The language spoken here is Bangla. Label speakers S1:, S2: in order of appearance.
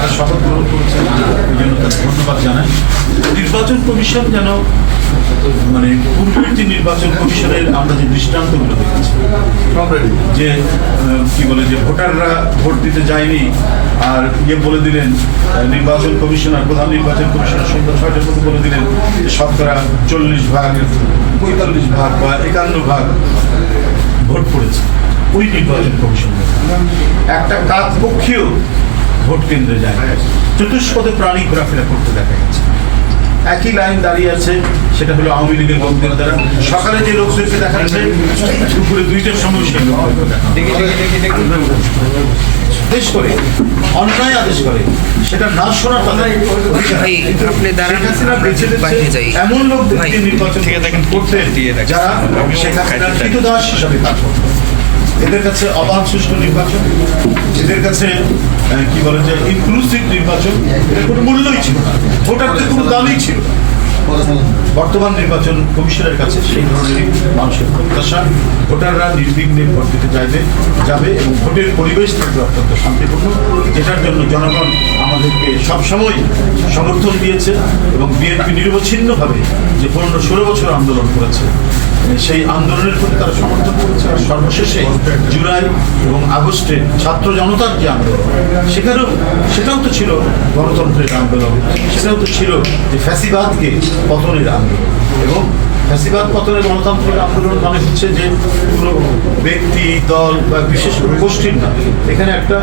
S1: তারা শপথ গ্রহণ করেছেন এই জন্য তাদের ধন্যবাদ জানাই। নির্বাচন কমিশন যেন মানে পূর্বের যে নির্বাচন কমিশনের আমরা যে দৃষ্টান্তগুলো দেখেছি যে কি বলে যে ভোটাররা ভোট দিতে যায়নি আর ইয়ে বলে দিলেন নির্বাচন কমিশনার প্রধান নির্বাচন কমিশনার সন্ধ্যা ছয়টার মধ্যে বলে দিলেন যে শতকরা চল্লিশ ভাগ পঁয়তাল্লিশ ভাগ বা একান্ন ভাগ ভোট পড়েছে। ওই নির্বাচন কমিশন। একটা পক্ষীয় ভোট কেন্দ্রে যায়। চতুষ্পদে প্রাণী ঘোরাফেরা করতে দেখা গেছে। একই লাইন দাঁড়িয়ে আছে সেটা হলো আওয়ামী লীগের লোকদের দ্বারা। সকালে যে লোকদেরকে দেখাচ্ছে দুপুরে দুইটার সময় সেই আদেশ করে অন্যায় আদেশ করে সেটা না শোনা তাদের। এমন লোকদের নির্বাচন করতেন যারা হাসিনার কৃতদাস হিসাবে কাজ করতেন এদের কাছে অবাধ সুষ্ঠু নির্বাচন, এদের কাছে কি বলে যে ইনক্লুসিভ নির্বাচন এর কোনো মূল্যই ছিল ভোটারদের কোনো দামই ছিল বর্তমান নির্বাচন কমিশনের কাছে সেই ধরনের মানুষের প্রত্যাশা। ভোটাররা নির্বিঘ্নে ভোট দিতে চাইবে, যাবে এবং ভোটের পরিবেশ থাকবে অত্যন্ত শান্তিপূর্ণ, যেটার জন্য জনগণ আমাদেরকে সবসময় সমর্থন দিয়েছে এবং বিএনপি নিরবচ্ছিন্নভাবে যে পনেরো ষোলো বছর আন্দোলন করেছে সেই আন্দোলনের প্রতি তারা সমর্থন করেছে। আর সর্বশেষে জুলাই এবং আগস্টে ছাত্র জনতার যে আন্দোলন, সেখানেও, সেটাও তো ছিল গণতন্ত্রের আন্দোলন। সেটাও তো ছিল যে ফ্যাসিবাদকে পতনের আন্দোলন। এবং ফ্যাসিবাদ পতনের গণতান্ত্রিক আন্দোলন মানে হচ্ছে যে কোনো ব্যক্তি, দল বা বিশেষ গোষ্ঠীর না। এখানে একটা